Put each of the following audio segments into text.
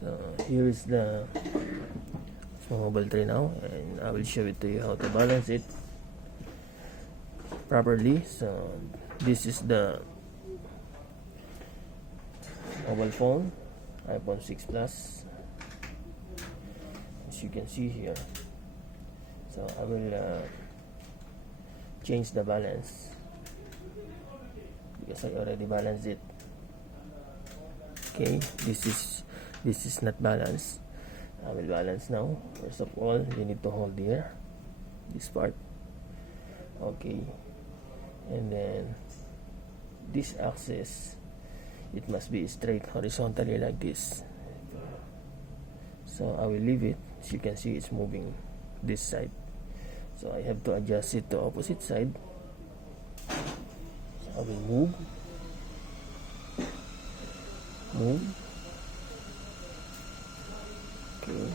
So here is the Osmo Mobile 3 now, and I will show it to you how to balance it properly. So this is the mobile phone, iPhone 6 Plus, as you can see here. So I will change the balance because I already balanced it. Okay, this is not balanced. I will balance now. First of all, you need to hold here, this part. Okay, and then this axis, it must be straight horizontally like this. So I will leave it. As you can see, it's moving this side, so I have to adjust it to opposite side. So I will move. Okay,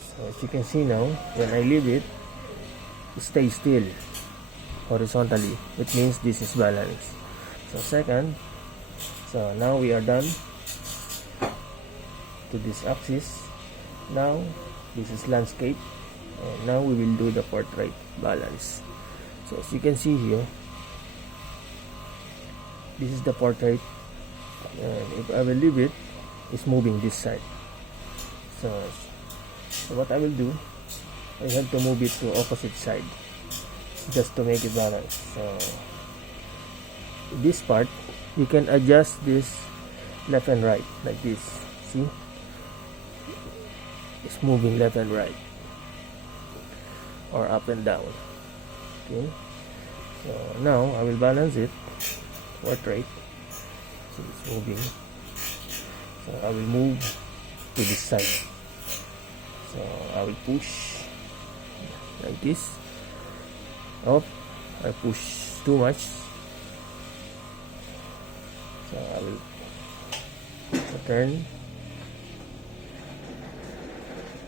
so as you can see now, when I leave it, stay still horizontally. It means this is balanced. So second, so now we are done to this axis. Now this is landscape, and now we will do the portrait balance. So as you can see here, this is the portrait, and if I will leave it, it's moving this side. So what I will do, I have to move it to opposite side just to make it balance. So this part, you can adjust this left and right like this. See, it's moving left and right or up and down. Okay, so now I will balance it, portrait. So it's moving, so I will move to this side. So I will push like this. Oh, I push too much, so I will turn.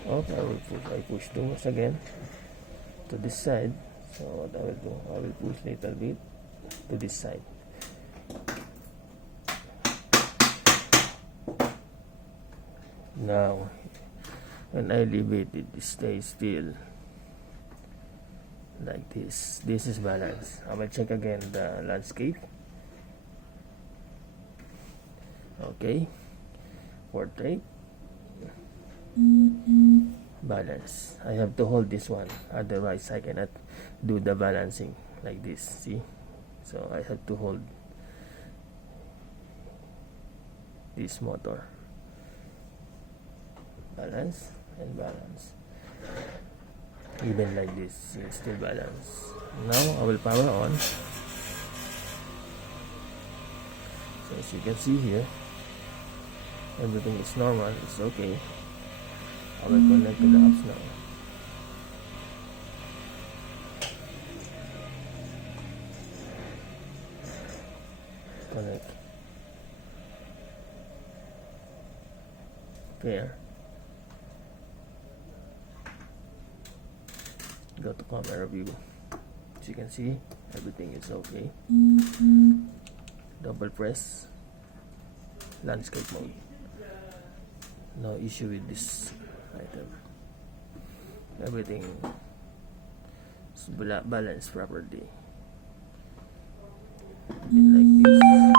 Oh, I push too much again to this side. So what I will do, I will push little bit to this side. Now when I leave it, it stays still like this. This is balance. I will check again the landscape. Okay, portrait, balance. I have to hold this one, otherwise I cannot do the balancing like this. See, so I have to hold this motor, balance and balance, even like this. See, still balance. Now I will power on. So as you can see here, everything is normal, it's okay. I will connect to the apps now. Connect. Pair. Go to camera view. As you can see, everything is okay. Double press, landscape mode. No issue with this item. Everything is balanced properly. Like this.